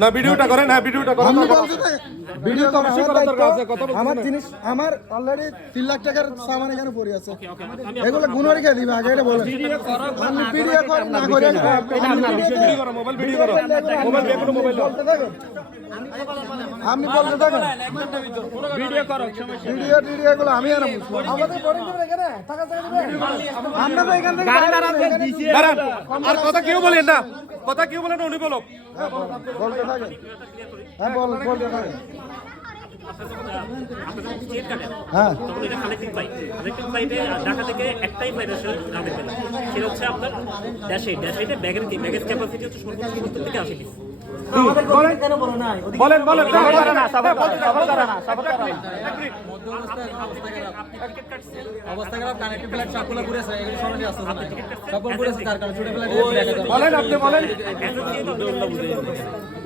না ভিডিওটা করেন, হ্যাঁ ভিডিওটা করেন। আমি বলছি না, ভিডিও তো বেশি করার দরকার আছে, কথা বলছি আমার না। জিনিস আমার অলরেডি 3 লাখ টাকার সামান এখানে পড়ে আছে। এগুলো গুণরি খেয়ে দিবে, আগে এটা বলেন। আমি ভিডিও করেন না করে ভিডিও করো, মোবাইল ভিডিও করো, মোবাইল বের করো, মোবাইল বলতে থাকেন, আপনি বলতে থাকেন। ভিডিও করো। ভিডিও টিডিও এগুলো আমি আর বুঝবো। আমাদের বোর্ডিং করে এখানে টাকা চাই দিবেন। আমরা তো এখান থেকে দাঁড়ান, আর কথা কেউ বলেন না, কথা কেউ বলেন না, উনি বলো। বলতে থাকেন। হ্যাঁ বলতে থাকেন। হ্যাঁ তখন এটা কানেক্টিং পাইপ। কানেক্টিং পাইপে ঢাকা থেকে একটাই পাইপ আসলে রাউন্ডে পেলাম, সেটা হচ্ছে আপনার ড্যাশ8 ব্যাগের ক্যাপাসিটি হচ্ছে সর্বোচ্চ 70 থেকে 80 পিস। বলেন বলেন বলেন, অবস্থা খারাপ, কানেক্টিভ ফ্ল্যাট সবগুলো পুরেছে, এগুলো সরাসরি আসছে না, সবগুলো পুরেছে, তার কারণে ছোট ফ্ল্যাট বলেন, আপনি বলেন।